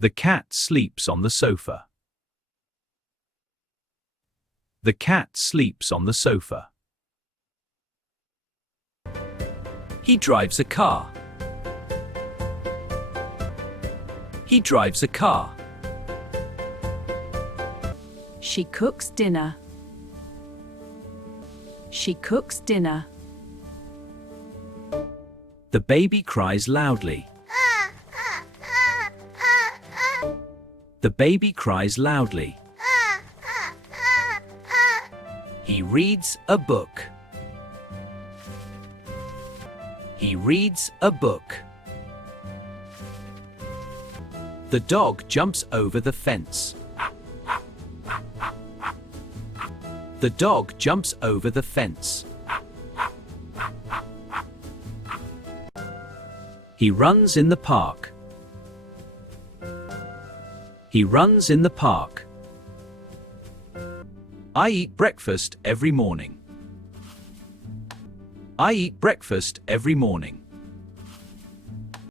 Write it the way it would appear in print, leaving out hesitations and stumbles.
The cat sleeps on the sofa. The cat sleeps on the sofa. He drives a car. He drives a car. She cooks dinner. She cooks dinner. The baby cries loudly. The baby cries loudly. He reads a book. He reads a book. The dog jumps over the fence. The dog jumps over the fence. He runs in the park. He runs in the park. I eat breakfast every morning. I eat breakfast every morning.